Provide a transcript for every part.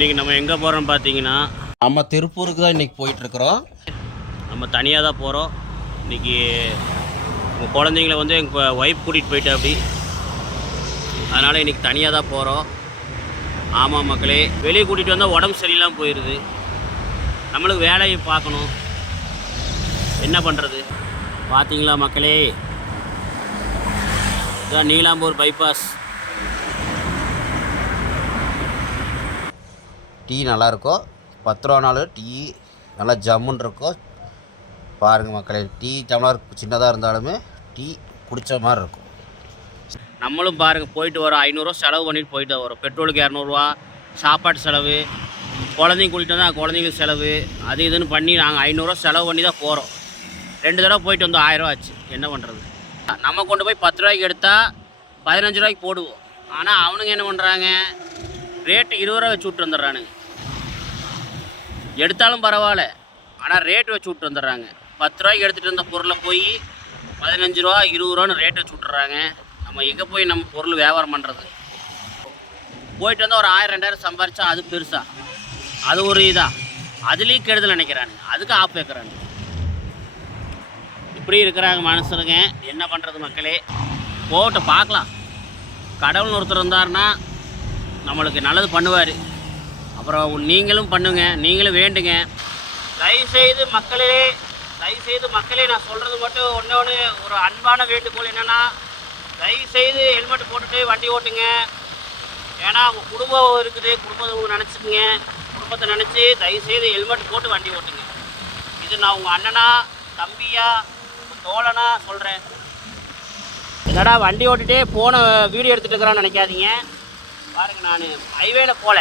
இன்றைக்கி நம்ம எங்கே போகிறோம் பார்த்தீங்கன்னா நம்ம திருப்பூருக்கு தான் இன்றைக்கி போயிட்டுருக்குறோம். நம்ம தனியாக தான் போகிறோம் இன்றைக்கி உங்கள் குழந்தைங்கள வந்து எங்கள் ஒய்ஃப் கூட்டிகிட்டு போயிட்டு அப்படி. அதனால் இன்றைக்கி தனியாக தான் போகிறோம் ஆமாம் மக்களே வெளியே கூட்டிகிட்டு வந்தால் உடம்பு சரியில்லாமல் போயிடுது நம்மளுக்கு வேலையை பார்க்கணும். என்ன பண்ணுறது பார்த்தீங்களா மக்களே? இதான் நீலாம்பூர் பைபாஸ் டீ நல்லாயிருக்கும் பத்து ரூபானாலும் டீ நல்லா ஜம்முன்னு இருக்கும் பாருங்கள் மக்களே டீ டம்ளர் சின்னதாக இருந்தாலுமே டீ குடித்த மாதிரி இருக்கும். நம்மளும் பாருங்கள் போயிட்டு வரோம். ஐநூறுரூவா செலவு பண்ணிட்டு போயிட்டு தான் வரோம். பெட்ரோலுக்கு இரநூறுவா சாப்பாட்டு செலவு குழந்தைங்க கூட்டிகிட்டு வந்தால் குழந்தைங்களுக்கு செலவு அது இதுன்னு பண்ணி நாங்கள் ஐநூறுரூவா செலவு பண்ணி தான் போகிறோம் ரெண்டு தடவை போயிட்டு வந்தோம் ஆயிரரூவா ஆச்சு. என்ன பண்ணுறது நம்ம கொண்டு போய் பத்து ரூபாய்க்கு எடுத்தால் பதினஞ்சு ரூபாய்க்கு போடுவோம். ஆனால் அவனுங்க என்ன பண்ணுறாங்க ரேட்டு இருபது ரூபா வச்சு விட்டு வந்துடுறானுங்க. எடுத்தாலும் பரவாயில்ல. ஆனால் ரேட் வச்சு விட்டு வந்துடுறாங்க. பத்து ரூபாய்க்கு எடுத்துகிட்டு வந்த பொருளை போய் பதினஞ்சு ரூபா இருபது ரூபான்னு ரேட் வச்சு விட்டுறாங்க. நம்ம எங்கே போய் நம்ம பொருள் வியாபாரம் பண்ணுறது போயிட்டு வந்து ஒரு ஆயிரம் ரெண்டாயிரம் சம்பாரிச்சா அது பெருசா. அது ஒரு இதாக அதுலேயும் கெடுதல் நினைக்கிறாங்க அதுக்கு ஆப் வைக்கிறாங்க இப்படி இருக்கிறாங்க மனுஷருங்க என்ன பண்ணுறது மக்களே? போட்டு பார்க்கலாம். கடவுள்னு ஒருத்தர் இருந்தாருன்னா நம்மளுக்கு நல்லது பண்ணுவார். அப்புறம் நீங்களும் பண்ணுங்க நீங்களும் வேண்டுங்க. தயவுசெய்து மக்களே தயவுசெய்து மக்களே நான் சொல்கிறது மட்டும் ஒன்று ஒன்று ஒரு அன்பான வேண்டுகோள் என்னென்னா தயவுசெய்து ஹெல்மெட் போட்டுட்டு வண்டி ஓட்டுங்க. ஏன்னா உங்கள் குடும்பம் இருக்குது குடும்பத்தை நினச்சிக்கங்க. குடும்பத்தை நினச்சி தயவுசெய்து ஹெல்மெட் போட்டு வண்டி ஓட்டுங்க. இது நான் உங்கள் அண்ணனா தம்பியா தோழனா சொல்கிறேன் என்னடா வண்டி ஓட்டிகிட்டே போன வீடியோ எடுத்துகிட்டு இருக்கிறான்னு நினைக்காதீங்க. பாருங்கள் நான் ஹைவேல போகல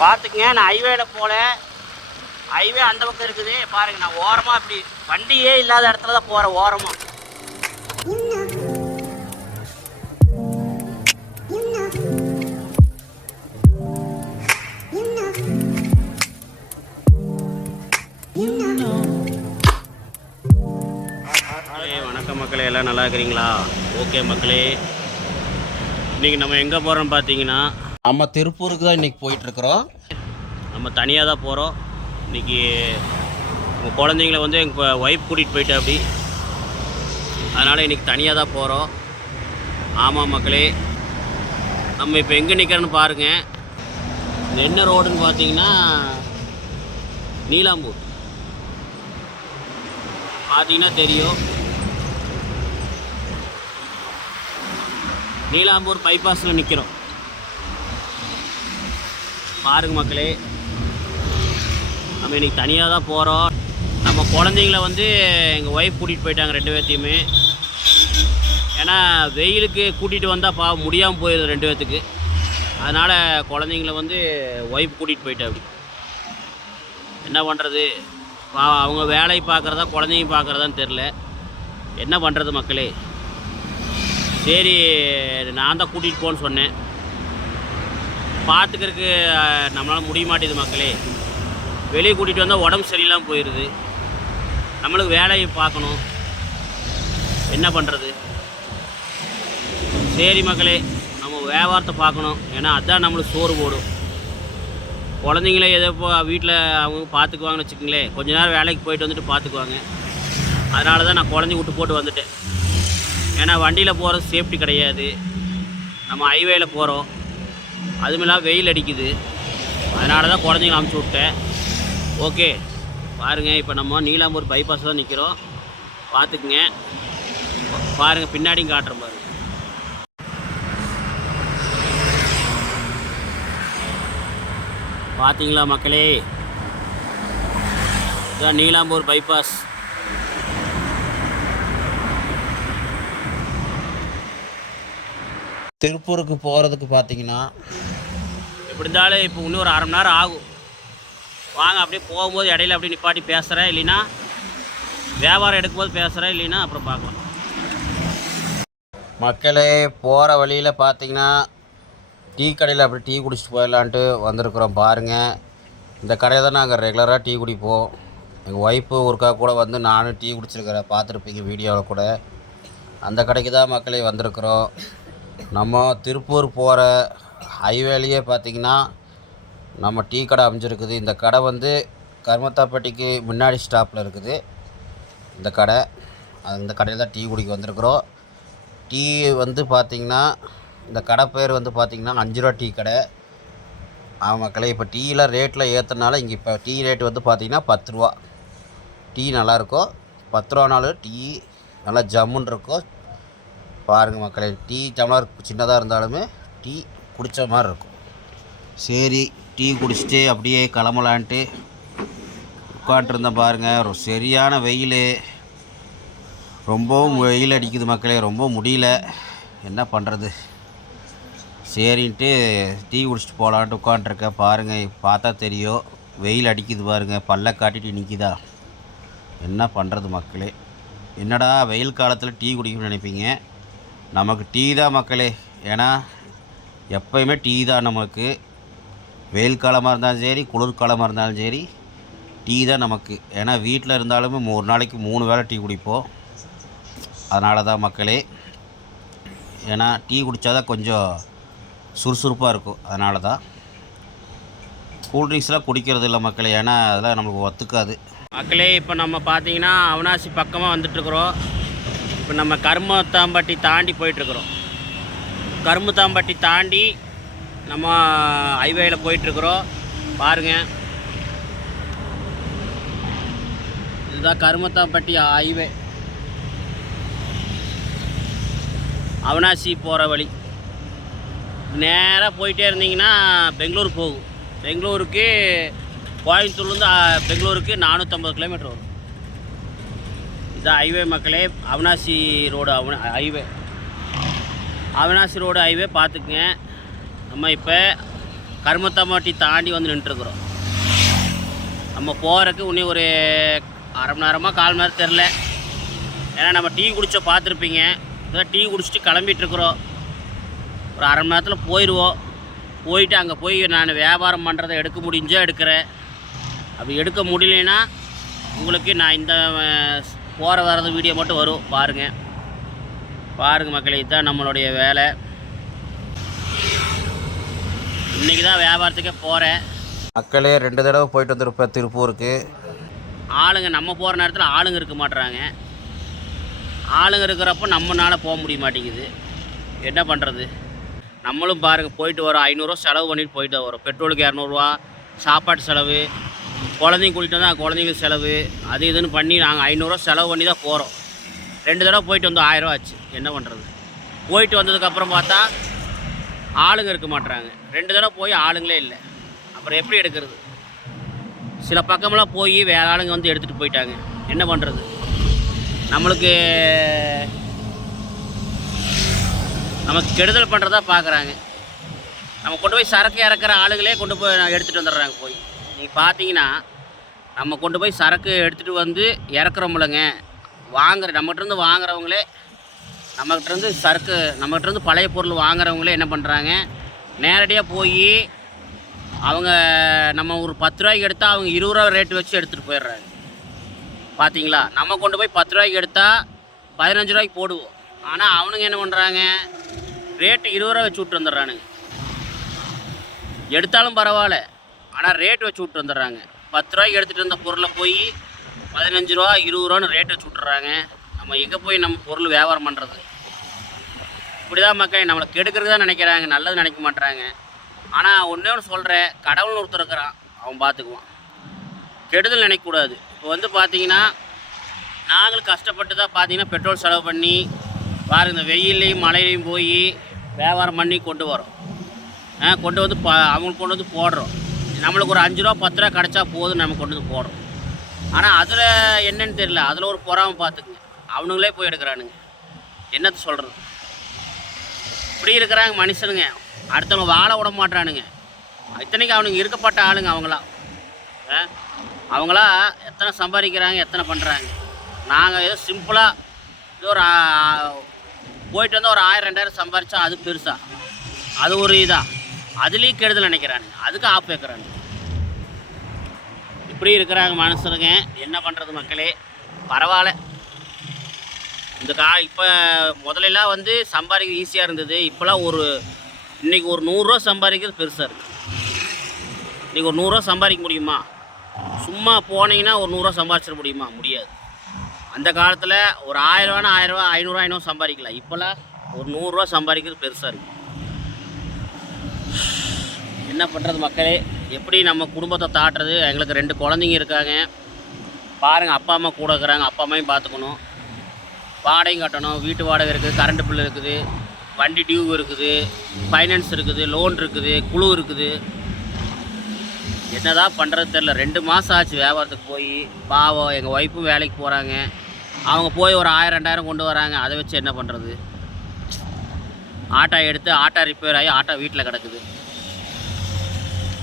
பார்த்துக்குங்க நான் ஹைவேல போல ஹைவே அந்த பக்கம் இருக்குது. பாருங்க நான் ஓரமாக இப்படி வண்டியே இல்லாத இடத்துல தான் போகிறேன் ஓரமாக மக்களே வணக்கம் மக்களே எல்லாம் நல்லா இருக்கிறீங்களா? ஓகே மக்களே. இன்றைக்கி நம்ம எங்கே போகிறோம் பார்த்தீங்கன்னா நம்ம திருப்பூருக்கு தான் இன்றைக்கி போயிட்டுருக்குறோம். நம்ம தனியாக தான் போகிறோம் இன்றைக்கி உங்கள் குழந்தைங்கள வந்து எங்கள் ஒய்ஃப் கூட்டிகிட்டு போயிட்டு அப்படி. அதனால் இன்றைக்கி தனியாக தான் போகிறோம் ஆமாம் மக்களே. நம்ம இப்போ எங்கே நிற்கிறோன்னு பாருங்கள் இது என்ன ரோடுன்னு பார்த்தீங்கன்னா நீலாம்பூர். பார்த்தீங்கன்னா தெரியும். நீலாம்பூர் பைபாஸில் நிற்கிறோம் பாருங்க மக்களே. நம்ம இன்னைக்கு தனியாக தான் போகிறோம் நம்ம குழந்தைங்கள வந்து எங்கள் ஒய்ஃப் கூட்டிகிட்டு போயிட்டாங்க ரெண்டு பேர்த்தையுமே. ஏன்னா வெயிலுக்கு கூட்டிகிட்டு வந்தால் பா முடியாமல் போயிடுது ரெண்டு பேர்த்துக்கு. அதனால் குழந்தைங்கள வந்து ஒய்ஃப் கூட்டிகிட்டு போயிட்டேன் அப்படி. என்ன பண்ணுறது அவங்க வேலையை பார்க்குறதா குழந்தைங்க பார்க்குறதான்னு தெரில என்ன பண்ணுறது மக்களே? சரி நான் தான் கூட்டிகிட்டு போன்னு சொன்னேன். பார்த்துக்கிறதுக்கு நம்மளால் முடிய மாட்டேது மக்களே. வெளியே கூட்டிகிட்டு வந்தால் உடம்பு சரியில்லாமல் போயிடுது நம்மளுக்கு வேலையை பார்க்கணும். என்ன பண்ணுறது சரி மக்களே நம்ம வியாபாரத்தை பார்க்கணும். ஏன்னா அதான் நம்மளுக்கு சோறு போடும். குழந்தைங்கள எதோ இப்போ வீட்டில் அவங்க பார்த்துக்குவாங்கன்னு வச்சுக்கோங்களேன். கொஞ்ச நேரம் வேலைக்கு போயிட்டு வந்துட்டு பார்த்துக்குவாங்க. அதனால தான் நான் குழந்தைய விட்டு போட்டு வந்துட்டேன். ஏன்னா வண்டியில் போகிறது சேஃப்டி கிடையாது. நம்ம ஹைவேயில் போகிறோம் அதுமில்லாம் வெயில் அடிக்குது. அதனால தான் குழந்தைங்கள அமுச்சு விட்டேன். ஓகே. பாருங்கள் இப்போ நம்ம நீலாம்பூர் பைபாஸ் தான் நிற்கிறோம் பார்த்துக்குங்க பாருங்கள் பின்னாடியும் காட்டுறேன் பாருங்கள் பார்த்தீங்களா மக்களே? இதுதான் நீலாம்பூர் பைபாஸ் திருப்பூருக்கு போகிறதுக்கு பார்த்தீங்கன்னா எப்படி இருந்தாலும் இப்போ இன்னும் ஒரு அரை மணி நேரம் ஆகும். வாங்க அப்படியே போகும்போது இடையில அப்படியே நிப்பாட்டி பேசுகிறேன் இல்லைன்னா வியாபாரம் எடுக்கும்போது பேசுகிறேன் இல்லைன்னா அப்புறம் பார்க்கலாம். மக்களே போகிற வழியில் பார்த்தீங்கன்னா டீ கடையில் அப்படி டீ குடிச்சிட்டு போயிடலான்ட்டு வந்திருக்குறோம். பாருங்கள் இந்த கடையை தான் நாங்கள் ரெகுலராக டீ குடிப்போம். எங்கள் ஒய்ஃபு ஒருக்கா கூட வந்து நானும் டீ குடிச்சிருக்கிறேன். பார்த்துருப்பீங்க வீடியோவில் கூட. அந்த கடைக்கு தான் மக்களே வந்திருக்கிறோம். நம்ம திருப்பூர் போகிற ஹைவேலேயே பார்த்தீங்கன்னா நம்ம டீ கடை அமைஞ்சிருக்குது. இந்த கடை வந்து கருமத்தாப்பட்டிக்கு முன்னாடி ஸ்டாப்பில் இருக்குது. இந்த கடை. அது இந்த கடையில் தான் டீ குடிக்க வந்திருக்குறோம். டீ வந்து பார்த்திங்கன்னா இந்த கடை பேர் வந்து பார்த்திங்கன்னா அஞ்சு ரூபா டீ கடை. ஆமாம் மக்களே இப்போ டீலாம் ரேட்டில் ஏற்றனால இங்கே இப்போ டீ ரேட் வந்து பார்த்திங்கன்னா பத்து ரூபா. டீ நல்லாயிருக்கும் பத்து ரூபானாலும் டீ நல்லா ஜம்முன்னு இருக்கும். பாருங்கள் மக்களே டீ டம்ளர் சின்னதாக இருந்தாலுமே டீ குடித்த மாதிரி இருக்கும். சரி டீ குடிச்சிட்டு அப்படியே கிளம்பலான்ட்டு உட்காண்ட்ருந்தேன் பாருங்கள் ஒரு சரியான வெயில். ரொம்பவும் வெயில் அடிக்குது மக்களே ரொம்ப முடியல. என்ன பண்ணுறது சரின்ட்டு டீ குடிச்சிட்டு போகலான்ட்டு உட்காண்ட்ருக்கேன் பாருங்கள் பார்த்தா தெரியும் வெயில் அடிக்குது பாருங்கள் பல்ல காட்டிட்டு நிற்கிதா என்ன பண்ணுறது மக்களே? என்னடா வெயில் காலத்தில் டீ குடிக்கணும்னு நினைப்பீங்க? நமக்கு டீ தான் மக்களே. ஏன்னா எப்பயுமே டீ தான் நமக்கு. வெயில் காலமாக இருந்தாலும் சரி குளிர்காலமாக இருந்தாலும் சரி டீ தான் நமக்கு. ஏன்னா வீட்டில் இருந்தாலுமே ஒரு நாளைக்கு மூணு வேளை டீ குடிப்போம். அதனால தான் மக்களே. ஏன்னா டீ குடித்தா தான் கொஞ்சம் சுறுசுறுப்பாக இருக்கும். அதனால தான். கூல்ட்ரிங்க்ஸ்லாம் குடிக்கிறது இல்லை மக்களே. ஏன்னா அதெல்லாம் நம்மளுக்கு ஒத்துக்காது. மக்களே இப்போ நம்ம பார்த்தீங்கன்னா அவனாசி பக்கமாக வந்துட்டுருக்குறோம். இப்போ நம்ம கருமத்தாம்பட்டி தாண்டி போயிட்டுருக்குறோம். கருமத்தாம்பட்டி தாண்டி நம்ம ஹைவேயில் போயிட்டுருக்குறோம். பாருங்கள் இதுதான் கருமத்தாம்பட்டி ஹைவே. அவனாசி போகிற வழி. நேராக போயிட்டே இருந்தீங்கன்னா பெங்களூர் போகும். பெங்களூருக்கு கோயம்புத்தூர்லேருந்து பெங்களூருக்கு நானூற்றம்பது கிலோமீட்டர் வரும். இதான் ஹைவே மக்களே அவினாசி ரோடு அவ ஹைவே அவினாசி ரோடு ஹைவே பார்த்துக்குங்க. நம்ம இப்போ கருமத்தமாட்டி தாண்டி வந்து நின்றுருக்குறோம். நம்ம போகிறதுக்கு இன்னும் ஒரு அரை மணி நேரமாக கால் மணி நேரம் தெரில ஏன்னா நம்ம டீ குடிச்ச பார்த்துருப்பீங்க. இதான் டீ குடிச்சிட்டு கிளம்பிட்டுருக்குறோம். ஒரு அரை மணி நேரத்தில் போயிடுவோம். போயிட்டு அங்கே போய் நான் வியாபாரம் பண்ணுறதை எடுக்க முடிஞ்சோ எடுக்கிறேன். அப்படி எடுக்க முடியலன்னா உங்களுக்கு நான் இந்த போகிற வர்றது வீடியோ மட்டும் வரும். பாருங்கள் பாருங்கள் மக்களே இதுதான் நம்மளுடைய வேலை. இன்றைக்கி தான் வியாபாரத்துக்கே போகிறேன் மக்களே ரெண்டு தடவை போயிட்டு வந்திருப்பேன் திருப்பூருக்கு. ஆளுங்க நம்ம போகிற நேரத்தில் ஆளுங்க இருக்க மாட்றாங்க. ஆளுங்க இருக்கிறப்போ நம்மனால போக முடிய மாட்டேங்குது. என்ன பண்ணுறது நம்மளும் பாருங்கள் போயிட்டு வரோம். ஐநூறுரூவா செலவு பண்ணிட்டு போயிட்டு வரோம். பெட்ரோலுக்கு இரநூறுவா சாப்பாட்டு செலவு குழந்தைங்க கூட்டிகிட்டு வந்தால் குழந்தைங்களுக்கு செலவு அது இதுன்னு பண்ணி நாங்கள் ஐநூறுரூவா செலவு பண்ணி தான் போகிறோம் ரெண்டு தடவை போயிட்டு வந்தோம் ஆயிரரூவா ஆச்சு. என்ன பண்ணுறது போயிட்டு வந்ததுக்கப்புறம் பார்த்தா ஆளுங்க இருக்க மாட்றாங்க. ரெண்டு தடவை போய் ஆளுங்களே இல்லை. அப்புறம் எப்படி எடுக்கிறது? சில பக்கமெல்லாம் போய் வேற ஆளுங்க வந்து எடுத்துகிட்டு போயிட்டாங்க. என்ன பண்ணுறது நம்மளுக்கு நமக்கு கெடுதல் பண்ணுறதா பார்க்குறாங்க நம்ம கொண்டு போய் சரக்கு இறக்குற ஆளுங்களே கொண்டு போய் எடுத்துகிட்டு வந்துடுறாங்க போய். நீங்கள் பார்த்தீங்கன்னா நம்ம கொண்டு போய் சரக்கு எடுத்துகிட்டு வந்து இறக்குறோம்லங்க. வாங்குற நம்மகிட்டருந்து வாங்குறவங்களே நம்மகிட்டருந்து சரக்கு நம்மகிட்டருந்து பழைய பொருள் வாங்குறவங்களே என்ன பண்ணுறாங்க நேரடியாக போய் அவங்க நம்ம ஒரு பத்து ரூபாய்க்கு எடுத்தால் அவங்க இருபது ரூபா ரேட்டு வச்சு எடுத்துகிட்டு போயிடுறாங்க. பார்த்தீங்களா நம்ம கொண்டு போய் பத்து ரூபாய்க்கு எடுத்தால் பதினஞ்சு ரூபாய்க்கு போடுவோம். ஆனால் அவனுங்க என்ன பண்ணுறாங்க ரேட்டு இருபது ரூபா வச்சு விட்டு வந்துடுறானுங்க. எடுத்தாலும் பரவாயில்ல. ஆனால் ரேட் வச்சு விட்டு வந்துடுறாங்க பத்து ரூபாய்க்கு எடுத்துகிட்டு வந்த பொருளை போய் பதினஞ்சு ரூபா இருபது ரூபான்னு ரேட் வச்சு விட்டுறாங்க. நம்ம எங்கே போய் நம்ம பொருள் வியாபாரம் பண்ணுறது இப்படி தான் மக்கள் நம்மளை கெடுக்கிறது தான் நினைக்கிறாங்க நல்லது நினைக்க மாட்றாங்க. ஆனால் ஒன்றே ஒன்று சொல்கிறேன் கடவுள்னு ஒருத்தர் இருக்கிறான் அவன் பார்த்துக்குவான் கெடுதல் நினைக்கக்கூடாது. இப்போ வந்து பார்த்தீங்கன்னா நாங்களும் கஷ்டப்பட்டு தான் பார்த்தீங்கன்னா பெட்ரோல் செலவு பண்ணி பாருங்க இந்த வெயிலையும் மழையிலையும் போய் வியாபாரம் பண்ணி கொண்டு வரோம் கொண்டு வந்து ப அவங்களுக்கு கொண்டு வந்து போடுறோம். நம்மளுக்கு ஒரு அஞ்சு ரூபா பத்து ரூபா கிடச்சா போதும் நம்ம கொண்டு வந்து போடுறோம். ஆனால் அதில் என்னன்னு தெரியல. அதில் ஒரு பொறாமை பார்த்துக்குங்க. அவனுங்களே போய் எடுக்கிறானுங்க. என்னத்தை சொல்கிறது இப்படி இருக்கிறாங்க மனுஷனுங்க. அடுத்தவங்க வாழ விட மாட்றானுங்க. இத்தனைக்கு அவனுங்க இருக்கப்பட்ட ஆளுங்க அவங்களாம் அவங்களா எத்தனை சம்பாதிக்கிறாங்க எத்தனை பண்ணுறாங்க நாங்கள் ஏதோ சிம்பிளாக ஏதோ ஒரு போயிட்டு வந்தால் ஒரு ஆயிரம் ரெண்டாயிரம் சம்பாரித்தா அது பெருசா. அது ஒரு இதாக அதுலேயும் கெடுதல் நினைக்கிறானுங்க அதுக்கு ஆப் வைக்கிறாங்க இப்படி இருக்கிறாங்க மனுஷனுங்க. என்ன பண்ணுறது மக்களே? பரவாயில்ல. இந்த கா இப்போ முதலெல்லாம் வந்து சம்பாதிக்க ஈஸியாக இருந்தது. இப்போலாம் ஒரு இன்றைக்கி ஒரு நூறுரூவா சம்பாதிக்கிறது பெருசாக இருக்குது இன்றைக்கி ஒரு நூறுரூவா சம்பாதிக்க முடியுமா? சும்மா போனீங்கன்னா ஒரு நூறுரூவா சம்பாதிச்சிட முடியுமா? முடியாது. அந்த காலத்தில் ஒரு ஆயிரரூவானா ஆயிரரூவா ஐநூறுரூவா ஐநூறு சம்பாதிக்கலாம். இப்போலாம் ஒரு நூறுரூவா சம்பாதிக்கிறது பெருசாக இருக்குது என்ன பண்ணுறது மக்களே? எப்படி நம்ம குடும்பத்தை தாட்டுறது? எங்களுக்கு ரெண்டு குழந்தைங்க இருக்காங்க. பாருங்கள் அப்பா அம்மா கூட இருக்கிறாங்க. அப்பா அம்மையும் பார்த்துக்கணும். வாடகையும் கட்டணும். வீட்டு வாடகை இருக்குது கரண்ட் பில் இருக்குது வண்டி டியூ இருக்குது ஃபைனான்ஸ் இருக்குது லோன் இருக்குது குழு இருக்குது. என்னதான் பண்ணுறது தெரில ரெண்டு மாதம் ஆச்சு வியாபாரத்துக்கு போய். பாவம் எங்கள் ஒய்ஃபும் வேலைக்கு போகிறாங்க அவங்க போய் ஒரு ஆயிரம் ரெண்டாயிரம் கொண்டு வராங்க. அதை வச்சு என்ன பண்ணுறது ஆட்டோ எடுத்து ஆட்டோ ரிப்பேர் ஆகி ஆட்டோ வீட்டில் கிடக்குது.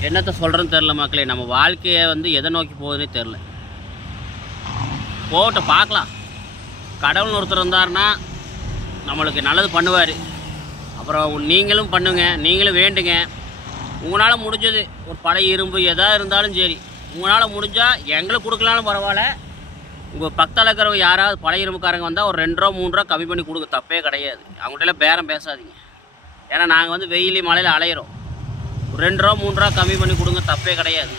என்னத்தை சொல்கிறேன்னு தெரில மக்களே. நம்ம வாழ்க்கையை வந்து எதை நோக்கி போகுதுன்னே தெரில போகட்டும் பார்க்கலாம். கடவுள் ஒருத்தர் இருந்தாருன்னா நம்மளுக்கு நல்லது பண்ணுவார். அப்புறம் நீங்களும் பண்ணுங்க நீங்களும் வேண்டுங்க. உங்களால் முடிஞ்சது ஒரு பழைய இரும்பு எதாக இருந்தாலும் சரி. உங்களால் முடிஞ்சால் எங்களுக்கு கொடுக்கலாலும் பரவாயில்ல. உங்கள் பக்கத்தில் இருக்கிறவங்க யாராவது பழைய இரும்புக்காரங்க வந்தால் ஒரு ரெண்டு ரூபா மூணு ரூபா கம்மி பண்ணி கொடுக்க தப்பே கிடையாது. அவங்கள்ட்ட பேரம் பேசாதீங்க. ஏன்னா நாங்கள் வந்து வெயிலி மழையில் அலையிறோம். ஒரு ரெண்டு ரூபா மூணு ரூபா கம்மி பண்ணி கொடுங்க தப்பே கிடையாது.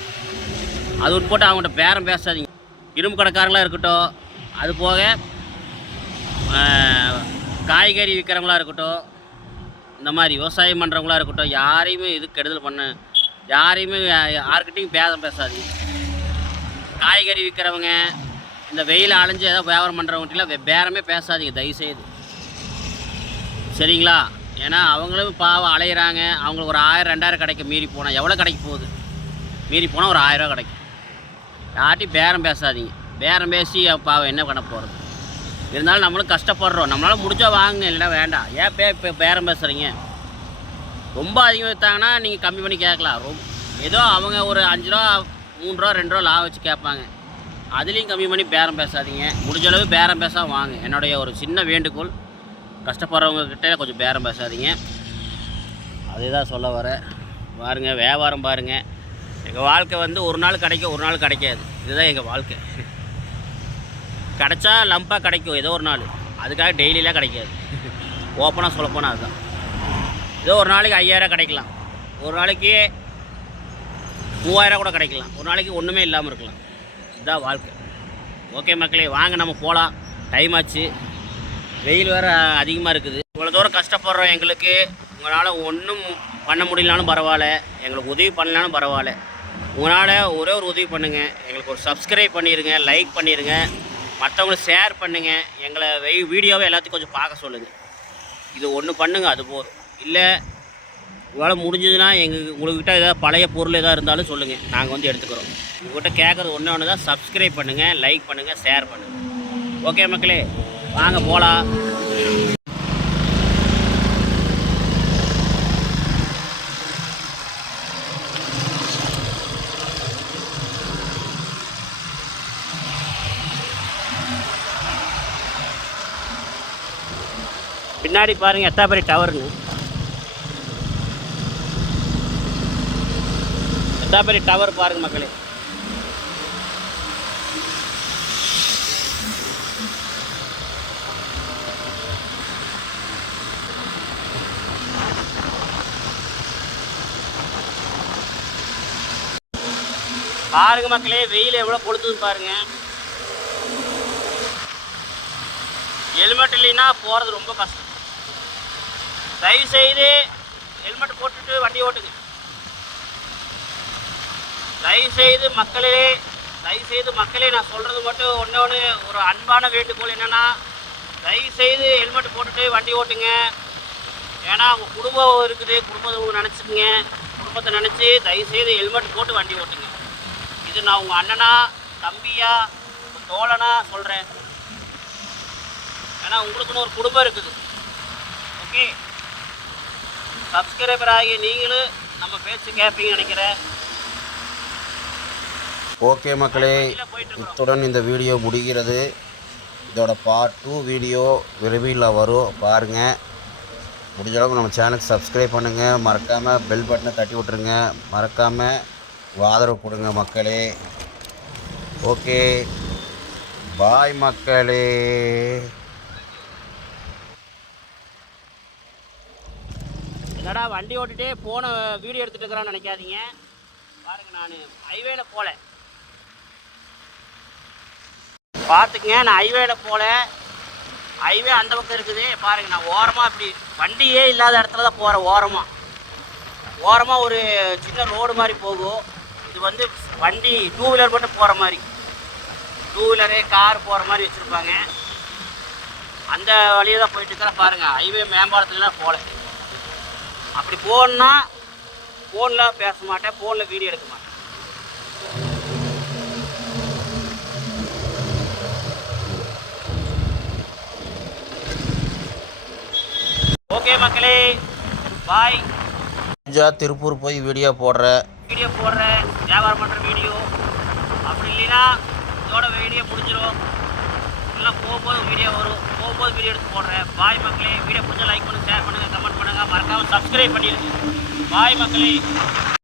அது உட்பட்டு அவங்கள்ட்ட பேரம் பேசாதீங்க. இரும்பு கடைக்காரங்களாக இருக்கட்டும் அது போக காய்கறி விற்கிறவங்களா இருக்கட்டும் இந்த மாதிரி விவசாயம் பண்ணுறவங்களா இருக்கட்டும் யாரையுமே இது கெடுதல் பண்ண யாரையுமே யா- பேதம் பேசாதீங்க. காய்கறி விற்கிறவங்க இந்த வெயில் அலைஞ்சு ஏதோ வியாபாரம் பண்ணுறவங்ககிட்டலாம் பேரமே பேசாதீங்க தயவுசெய்து. சரிங்களா? ஏன்னா அவங்களும் பாவம் அலையிறாங்க. அவங்களுக்கு ஒரு ஆயிரம் ரெண்டாயிரம் கிடைக்கும் மீறி போனால் எவ்வளோ கிடைக்க போகுது? மீறி போனால் ஒரு ஆயிரரூவா கிடைக்கும். யார்ட்டையும் பேரம் பேசாதீங்க. பேரம் பேசி பாவம் என்ன பண்ண போகிறது இருந்தாலும் நம்மளும் கஷ்டப்படுறோம். நம்மளால் முடிஞ்சால் வாங்குங்க இல்லைன்னா வேண்டாம். ஏன் பே இப்போ பேரம் பேசுகிறீங்க ரொம்ப அதிகம் விற்றாங்கன்னா நீங்கள் கம்மி பண்ணி கேட்கலாம். ரொம்ப ஏதோ அவங்க ஒரு அஞ்சு ரூபா மூணு ரூபா ரெண்டு ரூபா லாபம் வச்சு கேட்பாங்க. அதுலேயும் கம்மி பண்ணி பேரம் பேசாதீங்க. முடிஞ்ச அளவு பேரம் பேசாம வாங்க. என்னுடைய ஒரு சின்ன வேண்டுகோள். கஷ்டப்படுறவங்கக்கிட்ட கொஞ்சம் பேரம் பேசாதீங்க. அதே தான் சொல்ல வரேன் பாருங்கள் வியாபாரம் பாருங்கள் எங்கள் வாழ்க்கை வந்து ஒரு நாள் கிடைக்கும் ஒரு நாள் கிடைக்காது. இதுதான் எங்கள் வாழ்க்கை. கிடைச்சா லம்பாக கிடைக்கும் ஏதோ ஒரு நாள். அதுக்காக டெய்லியெலாம் கிடைக்காது. ஓப்பனாக சொல்லப்போனால் அதுதான். ஏதோ ஒரு நாளைக்கு ஐயாயிரம் கிடைக்கலாம். ஒரு நாளைக்கு மூவாயிரம் கூட கிடைக்கலாம். ஒரு நாளைக்கு ஒன்றுமே இல்லாமல் இருக்கலாம். இதுதான் வாழ்க்கை. ஓகே மக்களே வாங்க நம்ம போகலாம் டைம் ஆச்சு. வெயில் வேறு அதிகமாக இருக்குது. இவ்வளோ தூரம் கஷ்டப்படுறோம் எங்களுக்கு. உங்களால் ஒன்றும் பண்ண முடியலனாலும் பரவாயில்ல. எங்களுக்கு உதவி பண்ணலனாலும் பரவாயில்ல. உங்களால் ஒரே ஒரு உதவி பண்ணுங்கள் எங்களுக்கு ஒரு சப்ஸ்கிரைப் பண்ணிடுங்க லைக் பண்ணிடுங்க மற்றவங்களுக்கு ஷேர் பண்ணுங்கள் எங்களை வெ வீடியோவை எல்லாத்தையும் கொஞ்சம் பார்க்க சொல்லுங்கள் இது ஒன்று பண்ணுங்கள் அது போதும் இல்லை உங்களால் முடிஞ்சதுன்னா எங்கள் உங்கள்கிட்ட ஏதாவது பழைய பொருள் எதாவது இருந்தாலும் சொல்லுங்கள் நாங்கள் வந்து எடுத்துக்கிறோம். உங்கள்கிட்ட கேட்குறது ஒன்று ஒன்று தான் சப்ஸ்கிரைப் பண்ணுங்கள் லைக் பண்ணுங்கள் ஷேர் பண்ணுங்கள் ஓகே மக்களே வாங்க போகலாம் பின்னாடி பாருங்க எத்தாப்பரி டவர்னு எத்தாப்பரி டவர் பாருங்க மக்களே. பாருங்க மக்களே வெயில் எவ்வளோ கொளுத்துது பாருங்க. ஹெல்மெட் இல்லைன்னா போகிறது ரொம்ப கஷ்டம். தயவு செய்து ஹெல்மெட் போட்டுட்டு வண்டி ஓட்டுங்க. தயவு செய்து மக்களே தயவு செய்து மக்களே நான் சொல்கிறது மட்டும் ஒன்று ஒன்று ஒரு அன்பான வேண்டுகோள் என்னென்னா தயவு செய்து ஹெல்மெட் போட்டுட்டு வண்டி ஓட்டுங்க. ஏன்னா உங்கள் குடும்பம் இருக்குது குடும்பத்தை நினச்சிக்கங்க. குடும்பத்தை நினச்சி தயவு செய்து ஹெல்மெட் போட்டு வண்டி ஓட்டுங்க. உங்களுக்கு நான் உங்கள் அண்ணனா தம்பியா உங்க தோழனா சொல்கிறேன் ஏன்னா உங்களுக்குன்னு ஒரு குடும்பம் இருக்குது. ஓகே? சப்ஸ்கிரைபர் ஆகி நீங்களும் நம்ம பேச்சு கேட்பீங்கன்னு நினைக்கிறேன். ஓகே மக்களே போயிட்டு இத்துடன் இந்த வீடியோ முடிகிறது. இதோட பார்ட் டூ வீடியோ விரைவில் வரும். பாருங்கள் முடிஞ்சளவுக்கு நம்ம சேனலுக்கு சப்ஸ்கிரைப் பண்ணுங்கள் மறக்காமல் பெல் பட்டனை தட்டி விட்ருங்க மறக்காமல் ஆதரவு கொடுங்க மக்களே. ஓகே. பாய் மக்களே. என்னடா வண்டி ஓட்டிகிட்டே போன வீடியோ எடுத்துகிட்டு இருக்கிறான்னு நினைக்காதீங்க. பாருங்க நான். ஹைவேல போகல பார்த்துக்குங்க நான் ஹைவேல போகல ஹைவே அந்த பக்கம் இருக்குது. பாருங்க நான் ஓரமாக இப்படி வண்டியே இல்லாத இடத்துல தான் போகிறேன் ஓரமாக ஓரமாக ஒரு சின்ன ரோடு மாதிரி போகும். இது வந்து வண்டி டூ வீலர் மட்டும் போகிற மாதிரி. டூ வீலரு கார் போகிற மாதிரி வச்சுருப்பாங்க. அந்த வழியை தான் போயிட்டு பாருங்கள் ஹைவே மேம்பாலத்துலாம் போகல அப்படி போகணுன்னா ஃபோனில் பேச மாட்டேன் ஃபோனில் வீடியோ எடுக்க மாட்டேன். ஓகே மக்களே பாய் திருப்பூர் போய் வீடியோ போடுற. வீடியோ போடுறேன் வியாபாரம் பண்ணுற வீடியோ அப்படி இல்லைன்னா இதோட வீடியோ முடிஞ்சிடும் இல்லை போகும்போது வீடியோ வரும். போகும்போது வீடியோ எடுத்து போடுறேன். பாய் மக்களே வீடியோ பிடிச்சா லைக் பண்ணுங்கள் ஷேர் பண்ணுங்கள் கமெண்ட் பண்ணுங்கள் மறக்காமல் சப்ஸ்கிரைப் பண்ணிடுங்க. பாய் மக்களே.